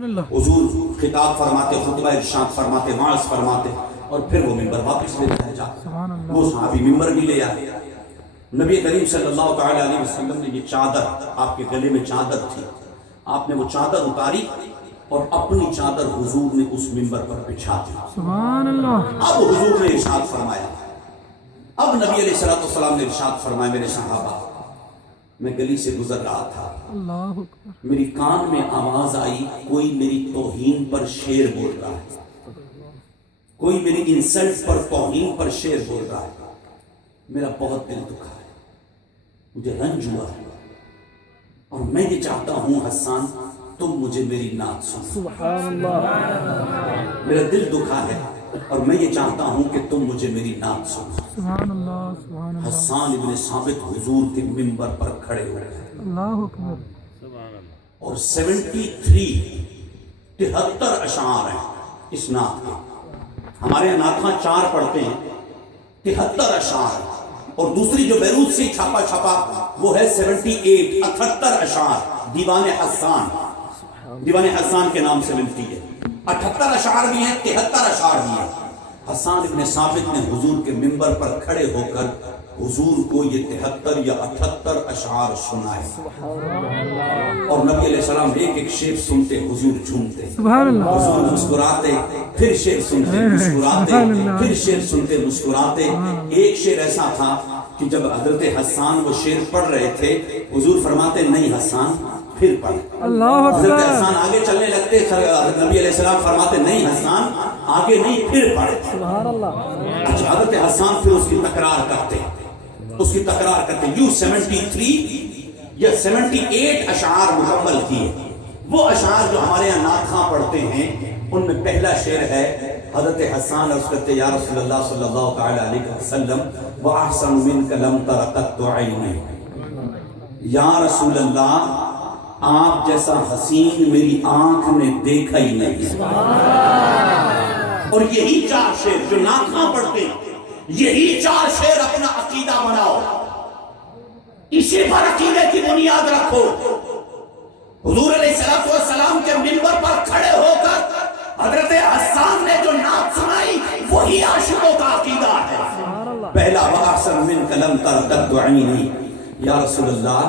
حضور خطاب فرماتے، خطبہ ارشاد فرماتے، واعظ فرماتے، اور پھر وہ منبر واپس لے جائے جاتے۔ وہ صحابی منبر بھی لے آئے۔ نبی کریم صلی اللہ تعالی علیہ وسلم نے یہ چادر، آپ کے گلے میں چادر تھی، آپ نے وہ چادر اتاری اور اپنی چادر حضور نے اس منبر پر بچھا دی۔ سبحان اللہ۔ اب حضور نے ارشاد فرمایا، اب نبی علیہ السلام نے ارشاد فرمایا، میرے صحابہ، میں گلی سے گزر رہا تھا، اللہ اکبر۔ میری کان میں آواز آئی، کوئی میری توہین پر شعر بول رہا ہے، کوئی میری انسلٹ پر، توہین پر شعر بول رہا ہے۔ میرا بہت دل دکھا ہے، مجھے رنج ہوا ہے، اور میں یہ چاہتا ہوں حسان تم مجھے میری نعت سنو۔ سبحان اللہ۔ میرا دل دکھا ہے اور میں یہ چاہتا ہوں کہ تم مجھے میری نعت سنو۔ سبحان اللہ، سبحان اللہ۔ حسان ابن ثابت حضور کے منبر پر کھڑے ہوئے اللہ اکبر۔ اور 73 اشعار ہیں اس نعت کے۔ ہمارے یہاں نعتاں 4 پڑھتے ہیں، 73 اشعار، اور دوسری جو بیروت سے چھپا وہ ہے 78 اشعار، دیوان حسان، دیوان حسان کے نام سے ملتی ہے۔ 78 اشعار بھی ہیں، 73 اشعار بھی ہیں۔ حسان ابن ثابت نے حضور کے منبر پر کھڑے ہو کر حضور کو یہ 73 یا 78 اشعار سنائے، اور نبی علیہ السلام ایک ایک شعر سنتے، حضور جھومتے، سبحان اللہ۔ حضور مسکراتے، پھر شعر سنتے مسکراتے، پھر شعر سنتے مسکراتے۔ ایک شعر ایسا تھا کہ جب حضرت حسان وہ شعر پڑھ رہے تھے، حضور فرماتے نہیں حسان پھر پڑھ۔ اللہ حضرت اکبر۔ حسان آگے چلنے لگتے، نبی علیہ السلام فرماتے نہیں حسان آگے نہیں پھر پڑھ۔ سبحان اللہ۔ اچھا، حضرت حسان پھر اس کی تکرار کرتے، اس کی تکرار کرتے۔ یوں 73 یا 78 اشعار مکمل کیے۔ وہ اشعار جو ہمارے یہاں نعت خواں پڑھتے ہیں، ان میں پہلا شعر ہے، حضرت حسان عرض کرتے یا رسول اللہ صلی اللہ تعالی علیہ وسلم وَأَحْسَنُ مِنْكَ لَمْ تَرَ قَطُّ عَيْنِي، یا رسول اللہ آپ جیسا حسین میری آنکھ نے دیکھا ہی نہیں۔ اور یہی 4 شعر جو نعت خواں پڑھتے ہیں، یہی 4 شعر اپنا عقیدہ بناؤ، اسی پر عقیدے کی بنیاد رکھو۔ حضور علیہ السلام کے منبر پر کھڑے ہو کر حضرت حسان نے جو نعت سنائی، وہی عاشقوں کا عقیدہ ہے۔ پہلا وَأَحْسَنُ مِنْكَ لَمْ تَرَ قَطُّ عَيْنِي، یا رسول اللہ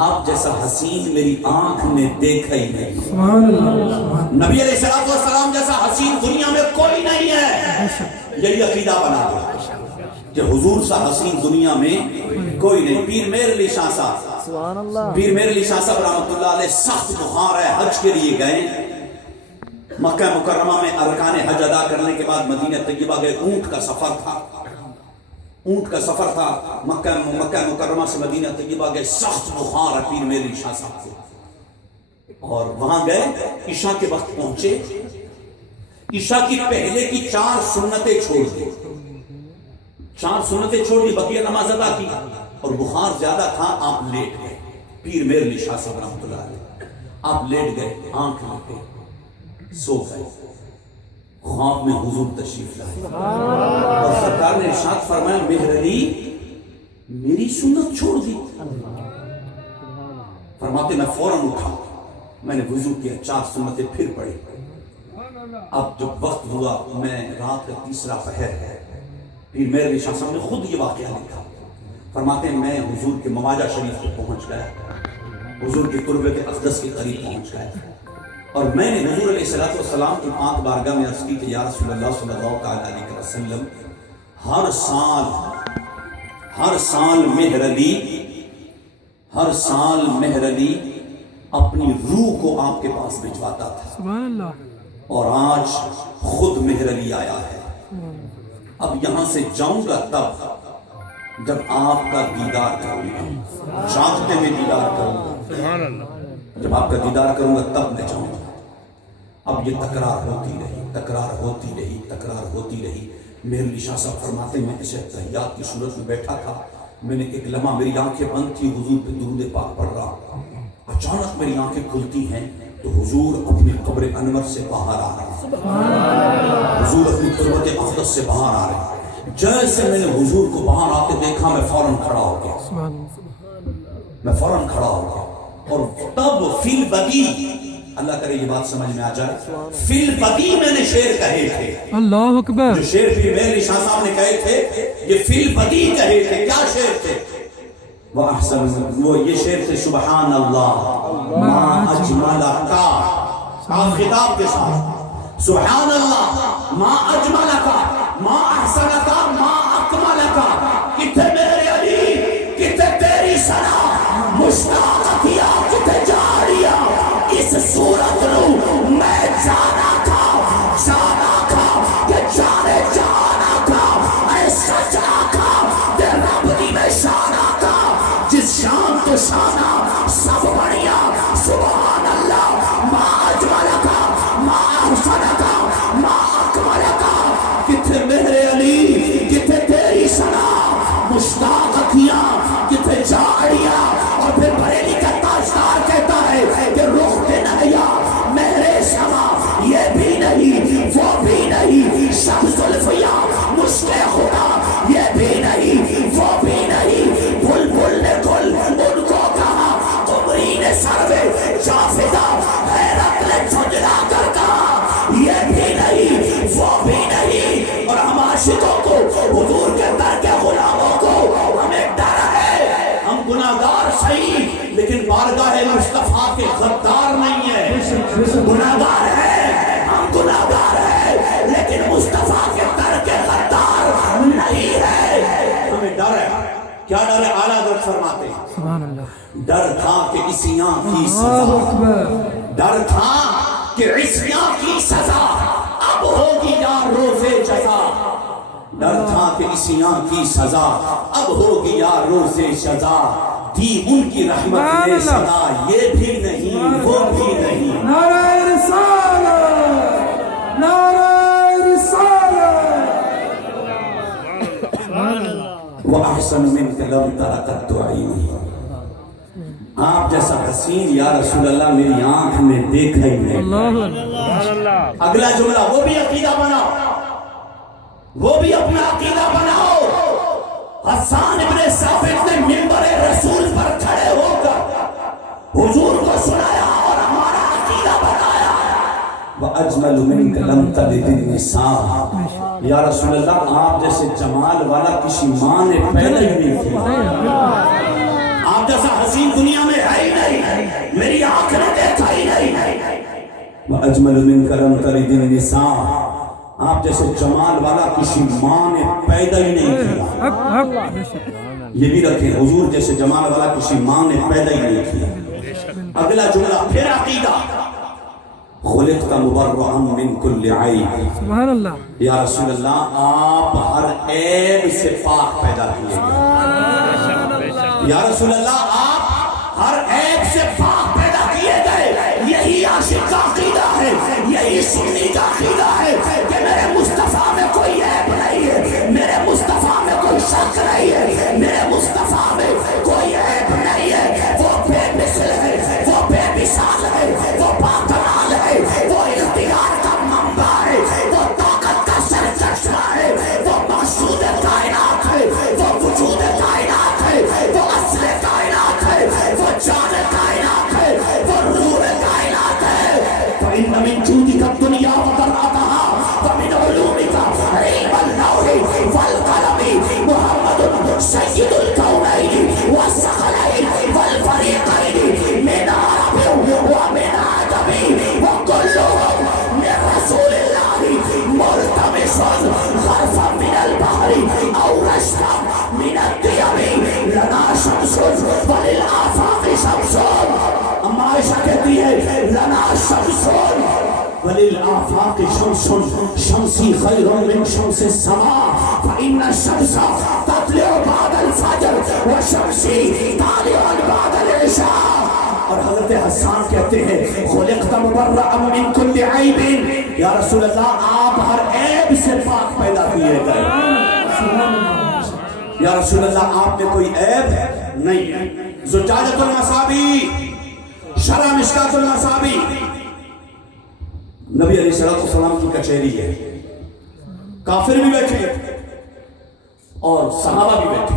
آپ جیسا حسین میری آنکھ نے دیکھا ہی نہیں۔ سبحان اللہ۔ نبی علیہ السلام جیسا حسین دنیا میں کوئی نہیں ہے۔ یہی عقیدہ بنا دیا کہ حضور سا حسین دنیا میں کوئی نہیں۔ پیر میر علی شاہ صاحب، سبحان اللہ۔ پیر میر علی شاہ صاحب رحمۃ اللہ علیہ سخت بخار ہے، حج کے لیے گئے، مکہ مکرمہ میں ارکان حج ادا کرنے کے بعد مدینہ طیبہ گئے۔ اونٹ کا سفر تھا، اونٹ کا سفر تھا، مکہ مکرمہ سے مدینہ طیبہ گئے، سخت بخار ہے پیر میر علی شاہ صاحب کو، اور وہاں گئے، عشاء کے وقت پہنچے، عشاء کی پہلے کی 4 سنتیں چھوڑ دی، 4 سنتیں چھوڑ دی، بقیہ نماز ادا کی، اور بخار زیادہ تھا، آپ لیٹ گئے۔ پیر میر علی شاہ صاحب رحمۃ اللہ علیہ آپ لیٹ گئے، آنکھ آنکھیں سو گئے، خواب میں حضور تشریف لائے، اور سرکار نے ارشاد فرمایا مہر علی میری سنت چھوڑ دی۔ فرماتے میں فوراً اٹھا، میں نے وضو کیا، 4 سنتیں پھر پڑھی۔ اب جب وقت ہوا، میں رات کا 3 پہر ہے، پیر میر علی شاہ صاحب نے خود یہ واقعہ لکھا، فرماتے ہیں میں حضور کے مواجہ شریف پہ پہنچ گیا، حضور کے تربت اقدس کے قریب پہنچ گیا، اور میں نے حضور علیہ السلام کی پاک بارگاہ میں عرض کی کہ یا رسول اللہ صلی اللہ تعالی علیہ وسلم ہر سال مہر علی اپنی روح کو آپ کے پاس بھجواتا تھا، سبحان اللہ۔ اور آج خود مہر علی آیا ہے۔ اب یہاں سے جاؤں گا تب جب آپ کا دیدار کروں گا، چاہتے میں دیدار کروں گا، جب آپ کا دیدار کروں گا تب میں جاؤں گا۔ اب یہ تکرار ہوتی رہی۔ میرے علی شاہ صاحب فرماتے میں ایسے تحیات کی صورت میں بیٹھا تھا، میں نے ایک لمحہ، میری آنکھیں بند تھی، حضور پہ درود پاک پڑھ رہا، اچانک میری آنکھیں کھلتی ہیں تو حضور اپنی قبر انور سے باہر آ رہے ہیں، حضور اپنی تربت اقدس سے باہر آ رہے ہیں۔ جیسے میں نے حضور کو باہر آتے دیکھا، میں فوراً کھڑا ہو گیا، اور تب فی البدیع اللہ کرے یہ بات سمجھ میں آ جائے. فی البدی میں نے شعر کہے تھے. اللہ اکبر. جو شعر پیر مہر علی شاہ صاحب نے کہے تھے یہ فی البدی کہے تھے. کیا شعر تھے؟ وہ احسن وہ یہ شعر تھے سبحان اللہ ما اجملک. آپ خطاب کے ساتھ سبحان اللہ ما اجملک ما احسنک ما اکملک. کتھے میرے علی کتھے تیری ثنا مشتاق کیا کتھے جاریا. اس صورت نو میں جانا تھا کہ جانے جانا تھا. اے سچا تھا تے رب دی میں شانا تھا. جس شان تو شانہ سب بڑھیا سبحان اللہ ما اجملک ما احسنک ما اکملک. کتھے میرے علی کتھے تیری ثنا مشتاق کیا کتھے جاریا. اور پھر بریلی کا تاجدار کہتا ہے کہ رخ نہیا میرے سما یہ بھی نہیں وہ بھی نہیں. شب زلفیا مشک خدا یہ بھی نہیں وہ بھی نہیں. بلبل نے گل ان کو کہا قمری نے سروے جافدہ حیرت نے جھنجھلا کر کہا یہ بھی نہیں وہ بھی نہیں. اور ہم عاشقوں کو حضور کے در کے غلاموں کو ہمیں ڈر ہے. ہم گناہگار صحیح لیکن بارگاہ مصطفیٰ کے غدار نہیں ہے. گناہگار ہے ہم گناہگار ہے لیکن مصطفیٰ کے در کے غدار نہیں ہے. ہمیں ڈر ہے. کیا ڈر ہے؟ اعلیٰ حضرت فرماتے ہیں سبحان اللہ. ڈر تھا کہ عصیاں کی سزا. ڈر تھا کہ عصیاں کی سزا اب ہوگی یا روزے جزا. ڈر تھا کہ عصیاں کی سزا اب ہوگی یا روزے جزا. دی ان کی رحمت نے صدا یہ بھی نہیں وہ بھی نہیں. نعرہ رسالت نعرہ رسالت. وَأَحْسَنُ مِنْكَ لَوْ تَرَكَتْ عَيْنِي. آپ جیسا حسین یا رسول اللہ میری آنکھ میں دیکھا ہی نہیں. اگلا جملہ وہ بھی عقیدہ بناؤ وہ بھی اپنا عقیدہ بناؤ. حسان ابن ثابت نے منبر رسول پر کھڑے ہو کر حضور کو سنایا اور ہمارا عقیدہ بتایا. وَأَجْمَلُ مِنْكَ لَمْ تَلِدِ النِّسَاءُ. یا رسول اللہ آپ جیسے جمال والا کسی ماں نے پیدا ہی نہیں کیا. آپ جیسا حسین دنیا میں ہے ہی نہیں. میری آنکھ نے دیکھا ہی نہیں. وَأَجْمَلُ مِنْكَ لَمْ تَلِدِ النِّسَاءُ. آپ جیسے جمال والا کسی ماں نے پیدا ہی نہیں کیا. یہ بھی رکھیں حضور جیسے جمال والا کسی ماں نے پیدا ہی نہیں کیا. اگلا جملہ پھر عقیدہ خلقت مبرئا من کل عیب. سبحان اللہ. یا رسول اللہ آپ ہر عیب سے پاک پیدا کیے گئے. یا رسول اللہ آپ ہر عیب سے پاک پیدا کیے گئے. یہی عاشق کا عقیدہ ہے یہی سنی کا عقیدہ ہے کہ میرے مصطفیٰ میں کوئی عیب نہیں ہے. میرے مصطفیٰ میں کوئی شک نہیں ہے. میرے مصطفیٰ میں کوئی عیب نہیں ہے. وہ بے مثل ہے وہ بے مثال ہے وہ باکمال ہے وہ اختیار کا منبع ہے وہ طاقت کا سرچشمہ ہے وہ مقصود کائنات ہے وہ وجود کائنات ہے وہ اصل کائنات ہے وہ جان کائنات ہے وہ نور کائنات ہے. فإن من جودك الدنيا وضراتها ومن علومك علم اللوح والقلم. محمد سيد الكونين والثقلين والفريقين من عرب ومن عجم وكلهم من رسول الله ملتمس غرفا من البحر أو رشفا من الديم. لنا شمس وللآفاق شمس. اما عائشہ کہتی ہے لنا شمس وللآفاق شمس. شمسی خیر من شمس السماء فإن الشمس تطلع بعد الفجر وشمسی طالع بعد العشاء. اور حضرت حسان کہتے ہیں خلقت مبرئا من کل عیب. یا رسول اللہ آپ ہر عیب سے پاک پیدا کیے گئے. یا رسول اللہ آپ میں کوئی عیب نہیں ہے. زجاجۃ المصابیح شرح مشکات المصابیح نبی علیہ السلام کی کچہری ہے. کافر بھی بیٹھے اور صحابہ بھی بیٹھے.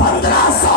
1500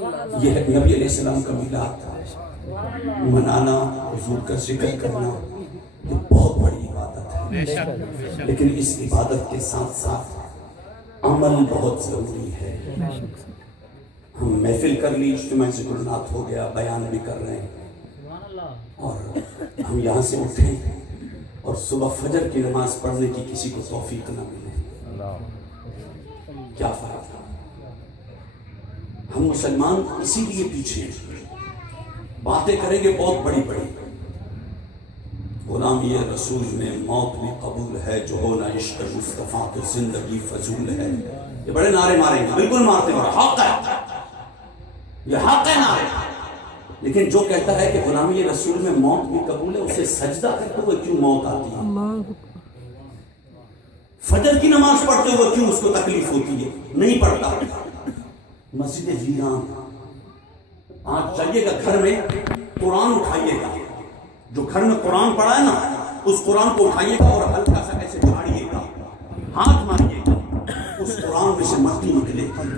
یہ ہے نبی علیہ السلام کا میلاد منانا، حضور کا ذکر کرنا، یہ بہت بڑی عبادت ہے، لیکن اس عبادت کے ساتھ ساتھ عمل بہت ضروری ہے۔ ہم محفل کر لی، اجتماع ذکر النات ہو گیا، بیان بھی کر رہے ہیں، اور ہم یہاں سے اٹھیں اور صبح فجر کی نماز پڑھنے کی کسی کو توفیق نہ ملے، کیا فرق ہے؟ ہم مسلمان اسی لیے پیچھے ہیں، باتیں کریں گے بہت بڑی بڑی، غلامی رسول میں موت بھی قبول ہے، جو ہو نہ عشق مصطفیٰ تو زندگی فضول ہے۔ یہ بڑے نعرے ماریں گے، بالکل مارتے ہیں، حق ہے، یہ حق ہے نعرے، لیکن جو کہتا ہے کہ غلامی رسول میں موت بھی قبول ہے، اسے سجدہ کرتے ہوئے کیوں موت آتی ہے؟ فجر کی نماز پڑھتے ہوئے کیوں اس کو تکلیف ہوتی ہے؟ نہیں پڑھتا۔ مسجد ویران، آج جائیے گا گھر میں، قرآن اٹھائیے گا، جو گھر میں قرآن پڑھا ہے نا، اس قرآن کو اٹھائیے گا اور ہلکا سا ایسے جھاڑیے گا، ہاتھ ماریے گا، اس قرآن میں سے مٹی نکلے گی۔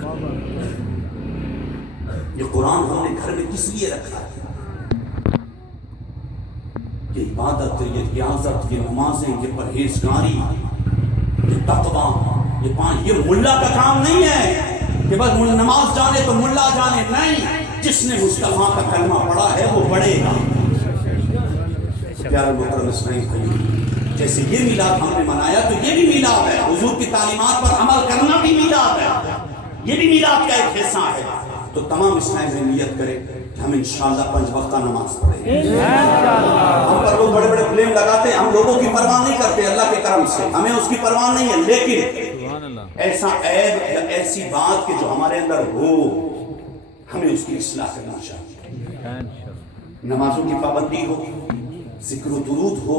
یہ قرآن ہم نے گھر میں کس لیے رکھا ہے؟ یہ عبادت، یہ ریاضت، یہ نمازیں، یہ پرہیزگاری، یہ تقوی، یہ ملا کا کام نہیں ہے کہ بس نماز جانے تو ملا جانے، نہیں، جس نے مصطفیٰ کا کلمہ پڑھا ہے وہ پڑھے گا۔ پیارے محترم اسماعیل بھائی، جیسے یہ میلاد ہم نے منایا تو یہ بھی میلاد ہے، حضور کی تعلیمات پر عمل کرنا بھی میلاد ہے، یہ بھی میلاد کا ایک حصہ ہے۔ تو تمام اسماعیل بھائی نیت کریں کہ ہم انشاءاللہ 5 وقتہ نماز پڑھیں گے۔ ہم پر لوگ بڑے بڑے بلیم لگاتے ہیں، ہم لوگوں کی پرواہ نہیں کرتے، اللہ کے کرم سے ہمیں اس کی پرواہ نہیں ہے، لیکن ایسا عیب یا ایسی بات کہ جو ہمارے اندر ہو، ہمیں اس کی اصلاح کرنا چاہیے۔ نمازوں کی پابندی ہو، ذکر و درود ہو،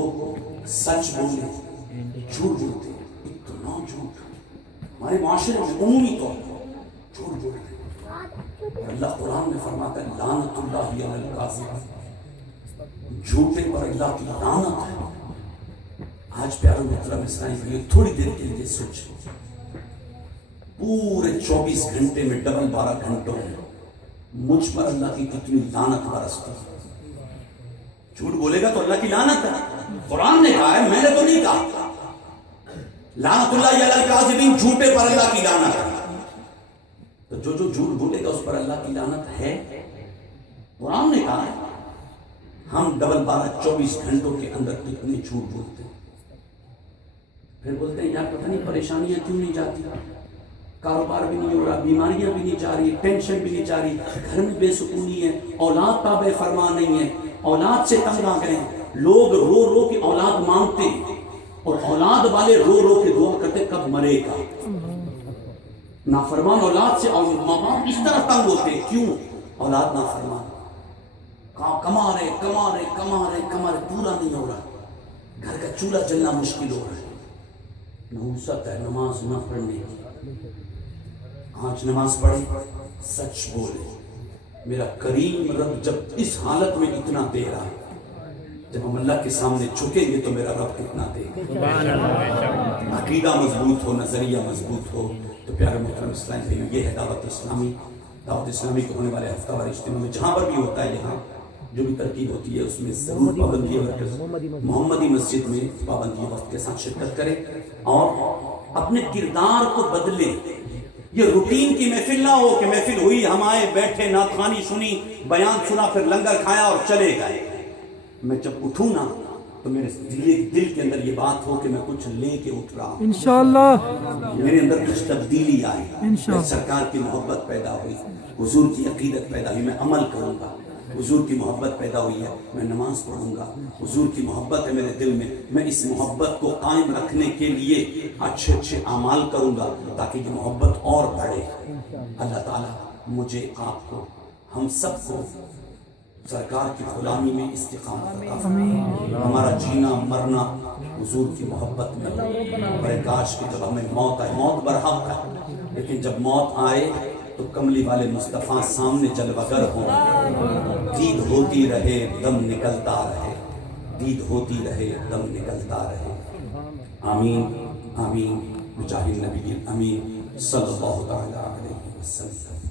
سچ بولے، جھوٹ بولتے، اتنا جھوٹ ہمارے معاشرے میں عمومی طور پر جھوٹ بولتے ہیں۔ اللہ قرآن میں فرماتا ہے لعنت اللہ علی الکاذبین، جھوٹے پر اللہ کی لعنت ہے۔ آج پیارے محترم اسلام بھائی، تھوڑی دیر کے لیے سوچیں، پورے 24 گھنٹے میں ڈبل 12 گھنٹوں میں مجھ پر اللہ کی کتنی لعنت برستی ہے۔ جھوٹ بولے گا تو اللہ کی لعنت ہے، قرآن نے کہا ہے، میں نے تو نہیں کہا۔ لعنت اللہ علی الکاذبین، جھوٹے پر اللہ کی لعنت ہے، تو جو جھوٹ بولے گا اس پر اللہ کی لعنت ہے، قرآن نے کہا ہے۔ ہم ڈبل 12 24 گھنٹوں کے اندر کتنے جھوٹ بولتے ہیں، پھر بولتے ہیں یار پتہ نہیں پریشانیاں کیوں نہیں جاتی، کاروبار بھی نہیں ہو رہا، بیماریاں بھی نہیں جا رہی، ٹینشن بھی نہیں جا رہی، گھر میں بے سکونی ہے، اولاد تابع فرما نہیں ہے، اولاد سے تنگ آ گئے ہیں، لوگ رو رو کے اولاد مانگتے ہیں، اور اولاد والے رو رو کے دعا کرتے کب مرے گا۔ نافرمان اولاد سے اور ماں باپ اس طرح تنگ ہوتے ہیں، کیوں؟ اولاد نافرمان، کما رہے پورا نہیں ہو رہا، گھر کا چولہا جلنا مشکل ہو رہا ہے، نحوست ہے نماز نہ پڑھنے کی۔ آج نماز پڑھی، سچ بولے، میرا کریم رب جب اس حالت میں اتنا دے رہا ہے، جب ہم اللہ کے سامنے جھکیں گے تو میرا رب کتنا دے گا۔ عقیدہ مضبوط ہو، نظریہ مضبوط ہو، تو پیارے محترم اسلام بھائی، یہ ہے دعوت اسلامی۔ دعوت اسلامی کو ہونے والے ہفتہ وار اجتماع میں جہاں پر بھی ہوتا ہے، یہاں جو بھی ترتیب ہوتی ہے اس میں ضرور پابندی محمدی مسجد میں پابندی وقت کے ساتھ شرکت کریں اور اپنے کردار کو بدلیں۔ یہ روٹین کی محفل نہ ہو کہ محفل ہوئی، ہم آئے بیٹھے، نعت خوانی سنی، بیان سنا، پھر لنگر کھایا اور چلے گئے۔ میں جب اٹھوں نا تو میرے دل کے اندر یہ بات ہو کہ میں کچھ لے کے اٹھ رہا ہوں، انشاءاللہ میرے اندر کچھ تبدیلی آئی، انشاءاللہ۔ سرکار کی محبت پیدا ہوئی، حضور کی عقیدت پیدا ہوئی، میں عمل کروں گا، حضور کی محبت پیدا ہوئی ہے، میں نماز پڑھوں گا، حضور کی محبت ہے میرے دل میں اس محبت کو قائم رکھنے کے لیے اچھے اچھے اعمال کروں گا تاکہ یہ محبت اور بڑھے۔ اللہ تعالیٰ مجھے، آپ کو، ہم سب کو سرکار کی غلامی میں استقامت عطا فرمائے، ہمارا جینا مرنا حضور کی محبت میں ہو۔ برے کاش کہ جب ہمیں موت آئے، موت برحق ہے، لیکن جب موت آئے تو کملی والے مصطفیٰ سامنے جلوگر ہوں، دید ہوتی رہے دم نکلتا رہے، دید ہوتی رہے دم نکلتا رہے۔ آمین آمین بجاہ النبی الامین صلی اللہ تعالی علیہ وسلم۔